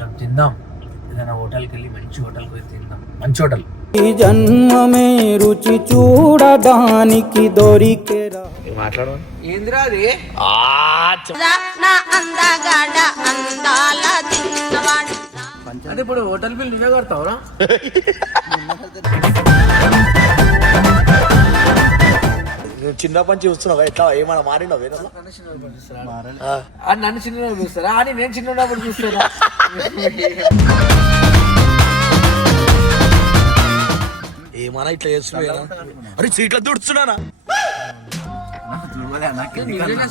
కొంచెం తిందాం, ఏదైనా హోటల్కి వెళ్ళి మంచి హోటల్కి పోయి తిందాం. మంచి హోటల్. ఈ జన్మమే రుచి చూడడానికి దొరికేరా. మాట్లాడు. ఏందిరా అది? అంటే ఇప్పుడు హోటల్ బిల్ నువ్వే కడతావురా? చిన్నప్పటి చూస్తున్నావు ఎట్లా ఏమైనా మారినావు? నన్ను చిన్న చూస్తారా అని నేను చిన్నప్పుడు చూస్తారా? ఏమన్నా ఇట్లా చేస్తున్నా? అరే సీట్ల దుడుచున్నానా?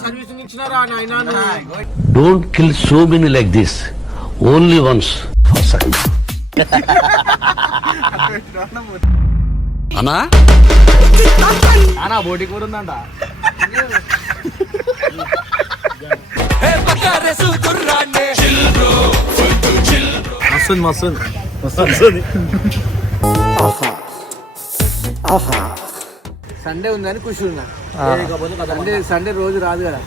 సర్వీసింగ్ ఇచ్చినారా నాయనా? Don't kill so many like this. Only once. అన్నా అనా బోటి కూర ఉందంట. మస్తుంది. సండే ఉందని ఖుషి ఉన్నా. సండే రోజు రాదు కదా.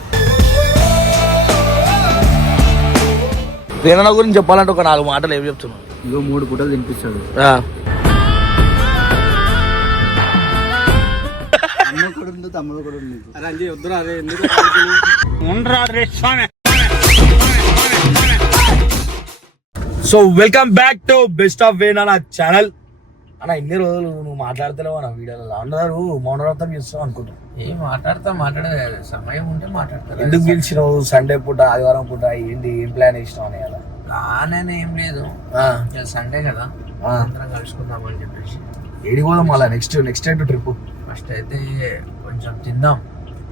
వేణన్న గురించి చెప్పాలంటే ఒక 4 మాటలు ఏమి చెప్తున్నావు? ఇగో 3 పూటలు తినిపిస్తాడు. తమ్ముడు కూడా ఉంది. అరే అంజీ వద్దురా, అదే ఎందుకు so welcome back to best of Venanna channel. అన్న ఇన్ని రోజులు నువ్వు మాట్లాడతలేవు అన్న వీడియోలో. అందరూ మౌనవ్రతం చేస్తావు అనుకుంటావు. ఏం మాట్లాడే సమయం ఉంటే మాట్లాడతారు. ఎందుకు పిలిచినావు? సండే పూట, ఆదివారం పూట ఏంటి, ఏం ప్లాన్ వేసినావు అని? అలా ప్లాన్ ఏం లేదు, సండే కదా అందరం కలుసుకుందాం అని చెప్పేసి. ఏడికి పోదాం అలా? నెక్స్ట్ ఏంటో ట్రిప్? ఫస్ట్ అయితే కొంచెం తిందాం,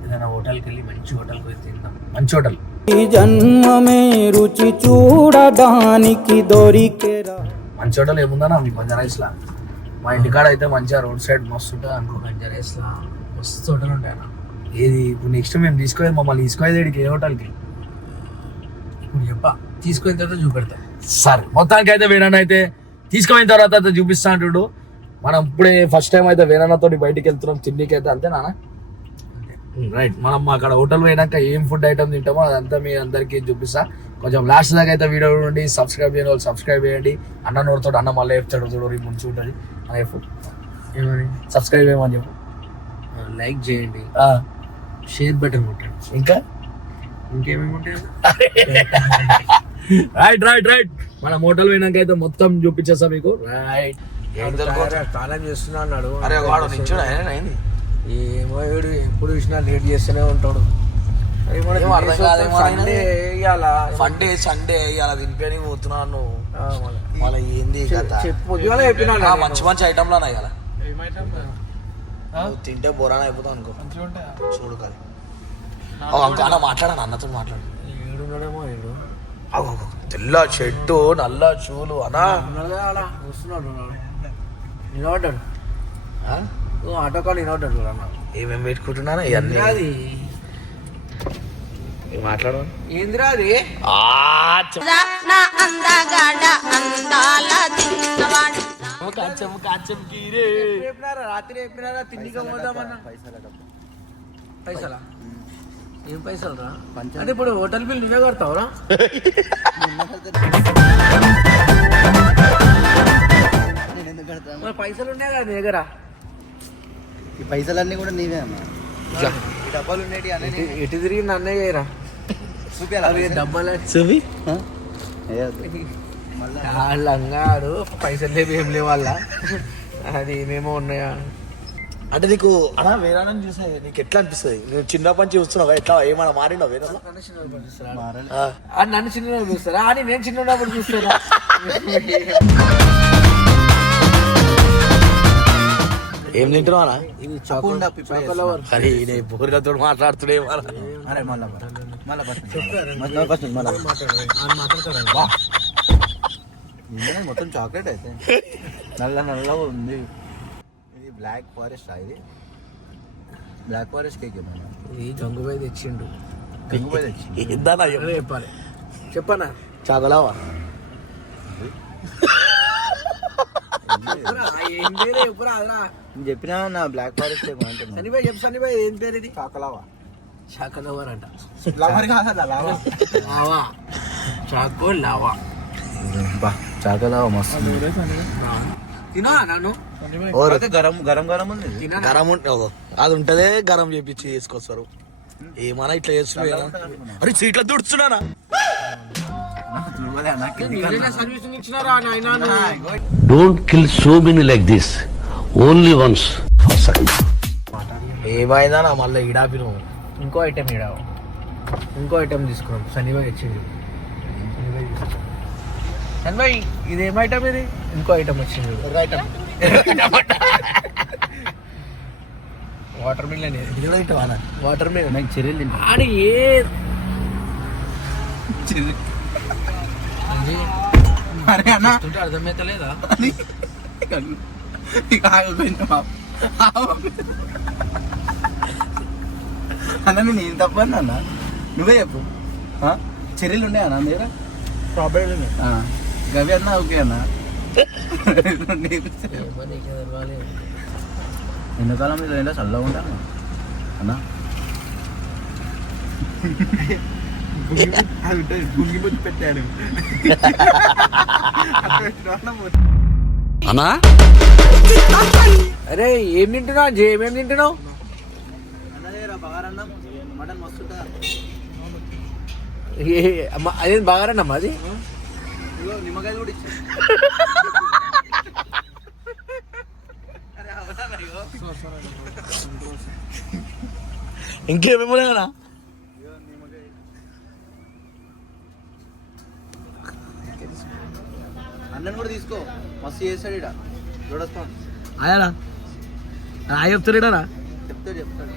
ఏదైనా హోటల్కి వెళ్ళి మంచి హోటల్కి పోయి తిందాం. మంచి హోటల్. ఈ జన్మమే రుచి చూడడానికి దొరికేరా. మంచి హోటల్ ఏముందన్నా మీ బంజారాయిస్ లా? మా ఇంటికాడ అయితే మంచిగా రోడ్ సైడ్ మస్తు ఉంటుంది అనుకో. బంజారాయిస్ లా మస్తు హోటల్ ఉంటాయన్నా. ఏది ఇప్పుడు నెక్స్ట్ మేము మమ్మల్ని తీసుకోలేదు ఏడికి? ఏ హోటల్కి? ఇప్పుడు చెప్పా, తీసుకున్న తర్వాత చూపెడతా. సరే, మొత్తానికి అయితే వేణన్న అయితే తీసుకుపోయిన తర్వాత అయితే చూపిస్తా అంటుడు. మనం ఇప్పుడే ఫస్ట్ టైం అయితే వేణన్నతో బయటికి వెళ్తున్నాం తిండికి అయితే. అంతే నాన్న? రైట్. మనం అక్కడ హోటల్ పోయినాక ఏం ఫుడ్ ఐటమ్ తింటామో అదంతా మీ అందరికీ చూపిస్తా. కొంచెం లాస్ట్ దాకా అయితే వీడియో నుండి సబ్స్క్రైబ్ చేయని వాళ్ళు సబ్స్క్రైబ్ చేయండి. అన్న నోడుతాడు, అన్న మళ్ళీ చెప్తాడు చూడు ముంచి ఉంటుంది అనే ఫుడ్. ఏమని సబ్స్క్రైబ్ చేయమని చెప్పు. లైక్ చేయండి, షేర్ బటన్ కొట్టండి. ఇంకా ఇంకేమేమి ఉంటాయి? రైట్. మన హోటల్ పోయినాక అయితే మొత్తం చూపించేస్తా మీకు. రైట్. కాలం చేస్తున్నా అన్నాడు. ఏమో వీడు ఎప్పుడు చూసినా లేట్ చేస్తూనే ఉంటాడు. సండే ఇలా తినిపోయి పోతున్నాను. మళ్ళీ ఏంది మంచి ఐటమ్ లోనా ఇలా తింటే బోరాన అయిపోతావు అనుకో. చూడు కాదు అన్న మాట్లాడాను, అన్నతో మాట్లాడు. ఏడున్నాడేమో ఏడు. తెల్ల చెట్టు, నల్ల చూలు అన్నా వస్తున్నాడు. నిలబడ్డాడు ఆటో కాల్ నిలబడ్డాడు కూడా. ఏమేమి పెట్టుకుంటున్నాను ఇవన్నీ మాట్లాడు. ఏందిరా అది? రాత్రి చెప్పినారా తిండిగా పోదామన్నా? పైసలా? ఏం పైసలు రా? అంటే ఇప్పుడు హోటల్ బిల్ నువ్వే కడతావురా? పైసలు ఉన్నాయి కదా నీ దగ్గర? ఈ పైసలన్నీ కూడా నీవే అమ్మా. డబ్బాలు ఉండేటి ఎటు తిరిగి నన్నే చేయరా డబ్బాలు వాళ్ళంగాడు. పైసలు లేవు ఏం లేవు వాళ్ళ. అది ఏమేమో ఉన్నాయా అంటే నీకు అలా వేరే చూసా నీకు ఎట్లా అనిపిస్తుంది? నువ్వు చిన్నప్పటి చూస్తున్నావు ఎట్లా ఏమైనా మారినావు? వేరే నన్ను చిన్న చూస్తారా అని నేను చిన్నప్పుడు చూస్తారా? ఏం తింటున్నావు అన్న? ఇది చాకోలవర్. అరే పూరిలతో మాట్లాడుతున్నాయి. మొత్తం చాక్లెట్ అయితే నల్ల ఉంది. ఇది బ్లాక్ ఫారెస్ట్. ఇది బ్లాక్ ఫారెస్ట్ కేక్. ఇది గంగుబాయ్ తెచ్చిండు. చెప్పాలి చెప్పనా? చాకలావా చెప్పినా నా బ్లాక్ ఫారెస్ట్ సనిబాయ్ చెప్పు. సనిబాయ్ ఏం పేరు ఇది? చాకలావా. చాకలవర్ అంట. లవర్ కాదా? లావా. Lava choco lava. బా చాకలా మస్తు తినా నన్ను అయితే గరం గరం గరం ఉంది గరం అది ఉంటదే గరం చేపించి చేసుకొస్తారు ఏమన్నా ఇట్లా చేస్తున్నా అరే సీట్ల దుడుచున్నానా సర్వీసింగ్ ఇచ్చినారా నాయనా Don't kill so many like this. Only once. ఏమైందా నా మళ్ళీ ఇడాపిను ఇంకో ఐటెం ఇడా ఇంకో ఐటెం తీసుకున్నాం శనివారం ఇచ్చింది శనివారం ఇది ఏం ఐటమ్ ఇది ఇంకో ఐటమ్ వచ్చింది వాటర్ మిలన్ వాటర్ మిలన్ నాకు చెర్రీలు ఆడి ఏ అరే అన్న అర్థమైతలేదా అన్న నేను ఏం తప్పని అన్న నువ్వే చెప్పు చెర్రీలు ఉన్నాయా అన్న దగ్గర ప్రాబ్లం గవి అన్న ఓకే అన్న ఎండాకాలం మీద ఏంటో చల్లగా ఉంటాను అన్న గుంగి పెట్టాడు అన్నా అరే ఏం తింటున్నావు ఏమేమి తింటున్నావు బగారన్నం మటన్ మస్తు అదేం బాగారన్నమ్మా అది నిమ్మకాయలు కూడా ఇచ్చా ఇంకేమేమో లేదన్నా అన్నను కూడా తీసుకో మస్తు చేస్తాడు ఇక్కడ చూడొస్తాను ayaనా చెప్తాడా చెప్తాడు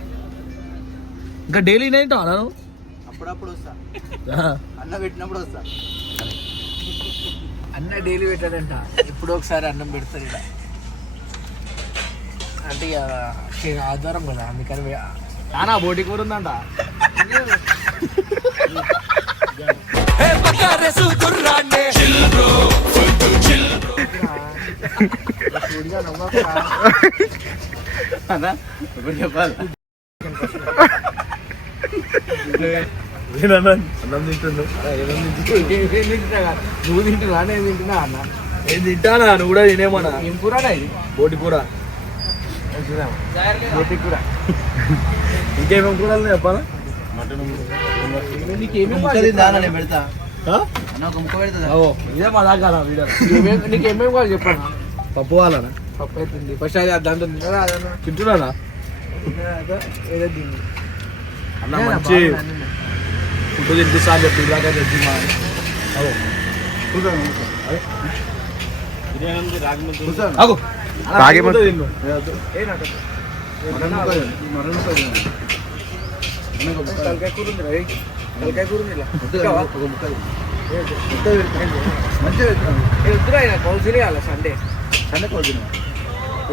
ఇంకా డైలీ ఏంటో అన్నాను అప్పుడప్పుడు వస్తా అన్న పెట్టినప్పుడు వస్తా అన్న డైలీ పెట్టాడంట ఇప్పుడు ఒకసారి అన్నం పెడతాడు ఇక్కడ అంటే ఇక ఆధారం కదా అందుకని నానా బోటి కూర ఉందంట అన్న ఇప్పుడు చెప్పాలి అన్నం తింటుండు నువ్వు తింటున్నా నేను తింటున్నా అన్న నేను తింటానా నువ్వు కూడా తినేమన్నా ఏం కూరనా ఇది బోటి కూర బోటి కూర ఇంకేమేమి కూరలు చెప్పాలా నీకేమేమి నేను పెడతా అన్న ఒక ముక్క పెడతా ఇదే మా దాకా వీడియో నీకేమేమి కావాలి చెప్పాను పప్పు వాళ్ళనా పప్పు అవుతుంది ఫస్ట్ అది దాంతో తిన్నారా అదన్నా తింటున్నానా ఏదో తింది అన్న మంచి ఫుడ్ తినిపిస్తా అని చెప్పి ఇలాగా తెచ్చిమా రాగి తిన్ను తలకాయ కూర ఉంది తలకాయ కూర ఉంది వద్దురా కౌన్సిల్ కావాలి సండే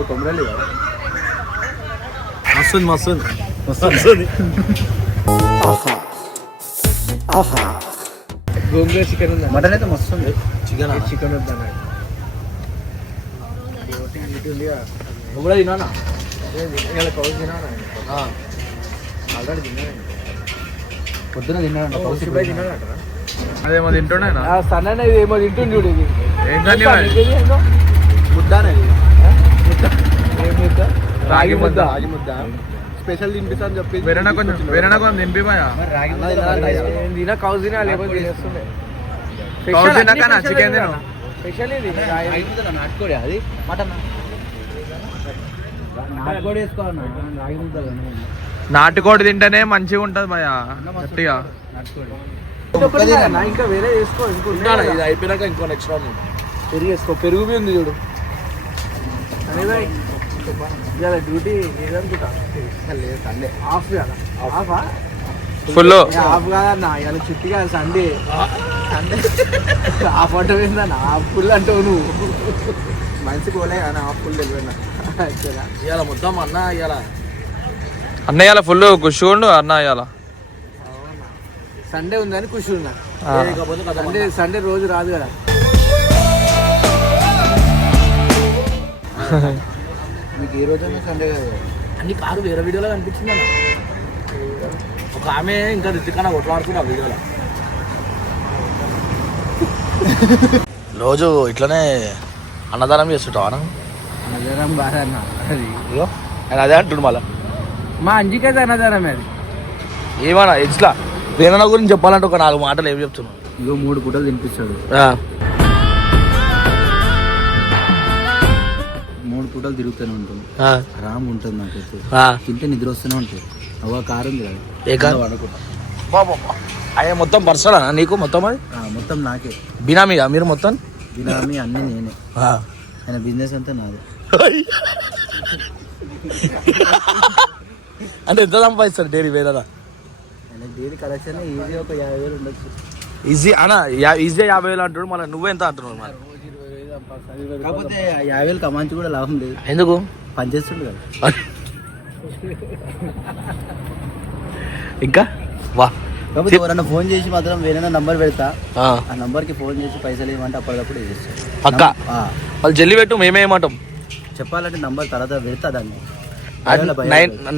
తొందరలే మస్తుంది మస్తుంది మస్తుంది గోంగూర చికెన్ ఉందా మటన్ అయితే మస్తు ఉంది చికెన్ చికెన్ వద్దన్నా నువ్వు కూడా తిన్నానా ఇలా కౌన్స్ తినాలా ఆల్రెడీ తిన్నాను పొద్దున తిన్నాడు కౌన్సిల్ తిన్నాడు అదేమో తింటున్నా సన్న ఇది ఏమో తింటుంది చూడు ఇది ఏంటండి ముద్ద అనేది రాగి ముద్ద రాగి ముద్ద స్పెషల్ తినిపిస్తా అని చెప్పి వేరేనా కొంచెం తినిపిమాయా రాగి తిన కౌస్ తినా లేకపోతే తినేస్తుండే కౌస్ తిన్నాకనా చికెన్ తిను స్పెషల్ ఇది నాటుకోడి అది మటన్ నాటుకోడి వేసుకోవాలన్నా రాగి ముద్ద నాటుకోడి తింటేనే మంచిగా ఉంటది మాయా గట్టిగా ఇంకా వేరే వేసుకో ఇంకో ఇది అయిపోయినాక ఇంకో నెక్స్ట్ రౌండ్ పెరుగు వేసుకో పెరుగు బి ఉంది చూడు అరే భాయ్ ఇవాళ డ్యూటీ లేదనుకుంటా సండే ఆఫ్ కదా ఆఫా ఫుల్ ఆఫ్ కాదన్న ఇవాళ చుట్టి కాదు సండే సండే ఆఫ్ అంటే ఏందన్న ఆఫ్ ఫుల్ అంటావు నువ్వు మనిషికి పోలే కానీ హాఫ్ ఫుల్ తెలియదు ఇవాళ మొత్తం అన్న ఇవాళ అన్నయ్యాల ఫుల్ ఖుషిగా అన్న అయ్యాల సండే ఉందని ఖుషి ఉన్నా సండే సండే రోజు రాదు కదా మీకు ఏ రోజు సండే కదా అన్ని కారు వేరే వీడియోలో కనిపించింది అన్న ఒక ఆమె ఇంకా రితికన్నా కొట్లాడుతున్నా వీడియోలో రోజు ఇట్లనే అన్నదానం చేస్తుంటావా అన్న? అన్నదానం బాధ అన్న అది ఇగో ఆయన అదే అంటుండు మళ్ళా. మా అంజికైతే అన్నదానం అది. ఏమన్నా ఇట్లా వేనన్న గురించి చెప్పాలంటే ఒక 4 మాటలు ఏం చెప్తున్నావు? ఇగో 3 పూటలు తినిపిస్తాడు. 3 పూటలు తిరుగుతూనే ఉంటుంది. ఆరామ్ ఉంటుంది నాకైతే. తింటే నిద్ర వస్తూనే ఉంటుంది. అవ్వ కారు ఉంది కదా, ఏ కారు? బాబా అయ్యా మొత్తం పర్సనల్ నీకు మొత్తం అది? మొత్తం నాకే. బినామీగా మీరు మొత్తం? బినామీ అన్నీ నేనే. ఆయన బిజినెస్ అంతా నాదే. అంటే ఎంత సంపాదిస్తారు డైలీ వేరేదా? ఆయన డైలీ కలెక్షన్ ఈజీ ఒక 50,000 ఉండొచ్చు. ఈజీ అన్న ఈజీ 50,000 అంటాడు, మళ్ళీ నువ్వెంత అంటున్నావు మరి? కాకపోతే 50,000 కమాంచి కూడా లాభం లేదు. ఎందుకు? పనిచేస్తుండు కదా. ఇంకా వా కాకపోతే ఎవరన్నా ఫోన్ చేసి మాత్రం వేరే నంబర్ పెడతా, ఆ నంబర్కి ఫోన్ చేసి పైసలు ఇవ్వమంటే అప్పటికప్పుడు వేసేస్తాను. పక్క వాళ్ళు జల్లి పెట్టు, మేమేమంటాం చెప్పాలంటే నంబర్ తర్వాత పెడతా దాన్ని.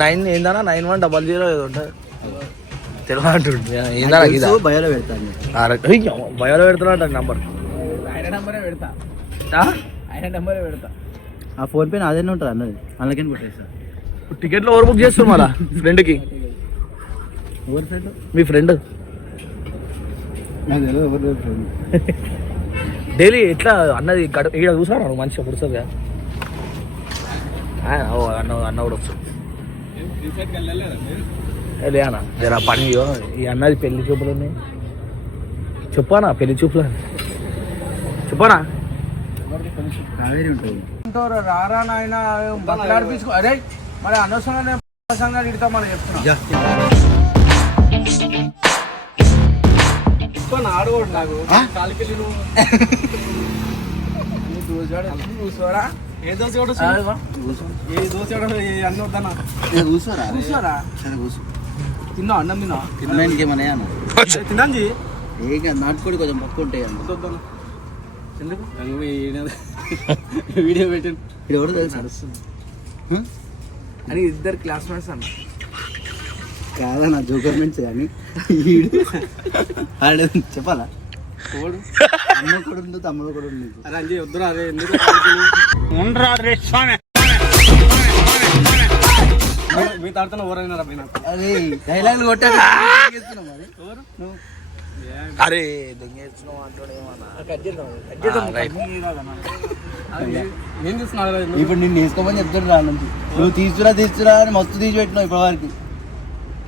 9 ఏందన్నా 9100 ఏదో ఉంటుంది తెలియదు అంటుండే. ఏందన్నా బయోలో పెడతాను. బయోలో పెడుతున్నా నంబర్. ఆయన నెంబరే పెడతా, ఆయన నెంబరే పెడతా. ఆ ఫోన్ పే నాదేనే ఉంటుంది అన్నది, అందులోకి కొట్టేస్తా. టికెట్లు ఎవరు బుక్ చేస్తారు మళ్ళా? ఫ్రెండ్కి. ఎవరి ఫ్రెండ్? మీ ఫ్రెండ్ నాకు తెలియదు ఎవరి ఫ్రెండ్. డైలీ ఎట్లా అన్నది ఇక్కడ చూసాను మంచిగా పుడుతుంది అన్న కూడా వస్తుంది. లే అన్న జర పని ఈ అన్నది పెళ్లి చూపులు ఉన్నాయి. చెప్పానా పెళ్లి చూపులు చెప్పానా? కావేరి ఉంటుంది. రారా నాయన బట్లాడిపించుకో. అరే మరి అనవసరంగా సంగతి ఇడతా మనం చెప్తున్నా. ఆడకూడదు నాకు కాలికెళ్ళి నువ్వు చూసారా? ఏ దోశ కూడా ఏ దోశ అన్న వద్దన్నా కూర్చోరా. చూసారా? సరే కూర్చో. తిన్నా అన్నం తిన్నా తినడానికి ఏమన్నా తినండి. ఏం నాటుకోడి కొంచెం పప్పు ఉంటాయి అన్న. వద్దన్నా ఎందుకు వీడియో పెట్టాను. ఇది ఎవరు తెలుసు నడుస్తుంది అని 2 క్లాస్మేట్స్ అన్న. కాదన్న జోకర్మెంట్స్ కానీ చెప్పాలా? అమ్మ కూడా ఉంది, తమ్ముడు కూడా ఉంది. అరే అంజీ వద్దురా. అరే ఎందుకు మీ తాడుతున్న ఎవరైనా అరే డైలాగులు కొట్టాలి. అరే నేను చూస్తున్నా. ఇప్పుడు నేను తీసుకోమని చెప్తాడు రా నుంచి. నువ్వు తీసుకురా అని మస్తు తీసి పెట్టినావు ఇప్పటి వరకు.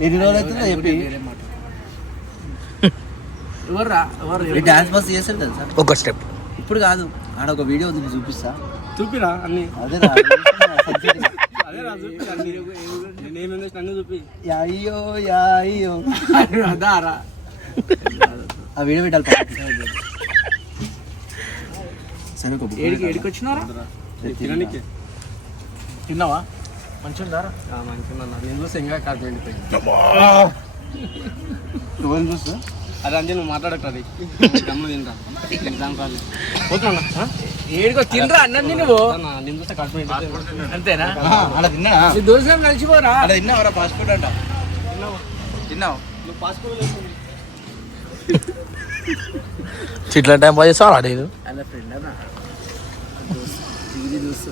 ఎన్ని రోజులు అవుతుందో చెప్పి. డాన్స్ బస్ చేస్తాడు తెలుసా? ఒక స్టెప్ ఇప్పుడు కాదు, ఆడ ఒక వీడియో ఉంది చూపిస్తా. చూపిరా అన్ని. అదే చూపి అయ్యో అయ్యో అదారా ఆ వీడియో పెట్టాలి. సరే ఏడికి వచ్చినారా? తిన్నావా? మంచిగా మంచిగా నేను చూస్తే ఇంకా కాదు వెళ్ళిపోయింది. నువ్వు చూస్తా. అదే అంజీ నువ్వు మాట్లాడక అది గమ్మ తింటా పోతున్నా. ఏడికో తినరా అన్నది నువ్వు. నేను చూస్తే కడుపు అంతేనా? అలా తిన్నా దోశ కలిసిపోరా. అలా తిన్నావరా? ఫాస్ట్ ఫుడ్ అంట తిన్నావు నువ్వు ఫాస్ట్ ఫుడ్ ఇట్లా టైం పాస్ చేస్తావా? నేను అలా ఫ్రెండ్ అన్న చూస్తూ